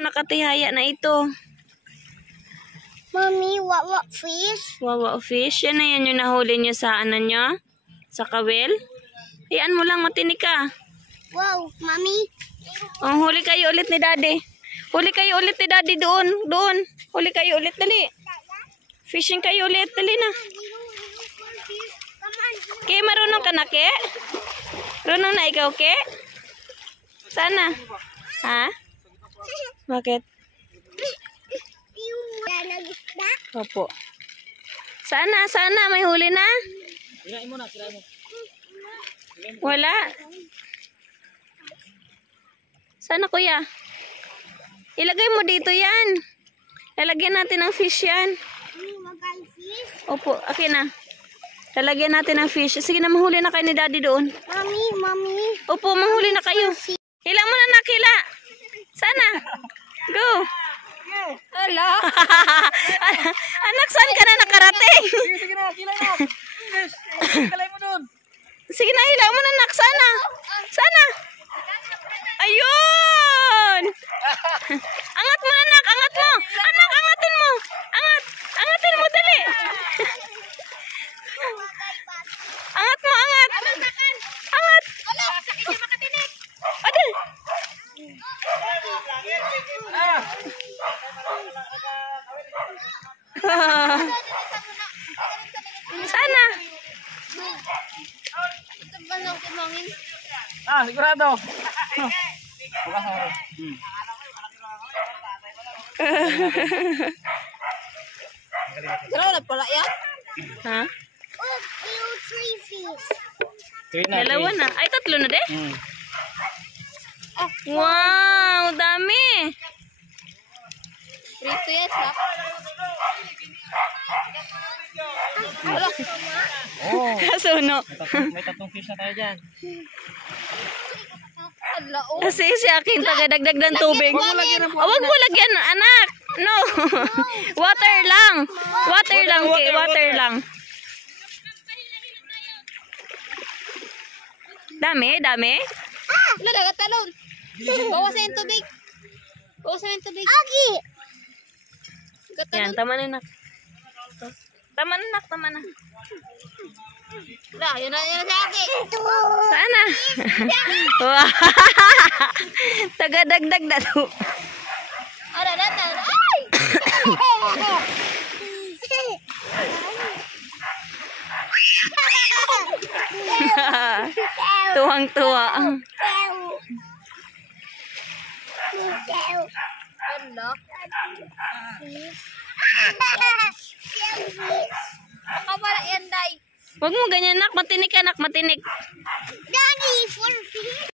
nakatihaya na ito. Mommy, what fish? Wawa fish. Yan na yan yung nahuli nyo sa ano nyo? Sa kawel. Hayaan mo lang, matinik ka. Wow, Mommy. Oh, huli kayo ulit ni Daddy. Huli kayo ulit ni Daddy doon. Doon. Huli kayo ulit. Dali. Fishing kayo ulit. Dali na. Ke, marunong ka na, Ke? Marunong na ikaw, Ke? Sana? Ha? Bakit? Opo. Sana, may huli na. Kirain mo na, kirain mo. Wala. Sana, kuya? Ilagay mo dito yan. Lalagyan natin ng fish yan. Opo, okay na. Lalagyan natin ng fish. Sige na, mahuli na kayo ni Daddy doon. Mommy. Opo, mahuli na kayo. Hila mo na, nakila. Sana. Go. Hala! Anak, saan ka na nakarating? Sige na, kilay na. Yes, kilay mo doon. Sige na, hila mo na, nak. Sana. Sana. Ayun. Angat mo na, nak. Angat mo. Anak, angatin mo. Angatin mo, dali. Angat mo, angat. Angat. Sakit niya makatinik. Adal. Sana. Sigurado. Pero pala yan? Ha? Three fish. Dalawa na. Ay, tatlo na de? Wow, dami. Rito yan, ha? Oh, Kasuno. may tatlong fish na tayo dyan. Kasi si aking tagadagdag ng tubig. Huwag mo lagyan, anak. No. Water lang. Water lang, Ke. Water lang. Dami. Lalagat talon. Bawasan yung tubig. Agi! Yan, tama na, nak. Tama na. Wala, yun na agi. Sana. Tagadagdag na to. Ay! Tuwang-tuwa. Ano? Ako pala yan, Day. Huwag mo ganyan, nak. Matinik ka, nak. Matinik.